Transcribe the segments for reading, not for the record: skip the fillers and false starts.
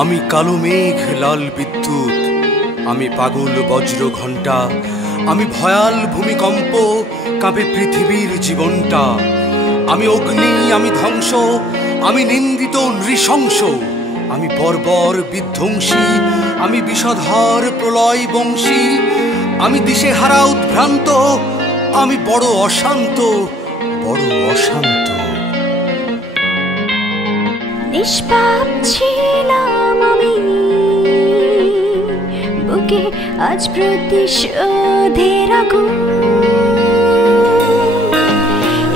আমি কালো মেঘ লাল বিদ্যুৎ, আমি পাগল বজ্র ঘণ্টা, আমি ভয়াল ভূমিকম্প, কাঁপে পৃথিবীর জীবনটা। আমি অগ্নি, আমি ধ্বংস, আমি নিন্দিত নৃশংস, আমি বর্বর বিধ্বংসী, আমি বিষধর প্রলয় বংশী, আমি দিশেহারা উদ্ভ্রান্ত, আমি বড় অশান্ত, বড় অশান্ত। নিষ্পাপ ছিলাম আমি, বুকে আজ প্রতিশোধের আগুন,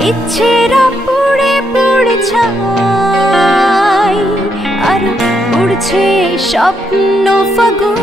ইচ্ছেরা পুড়ে পুড়ে ছাই, আর উড়ছে স্বপ্ন ফাগুন।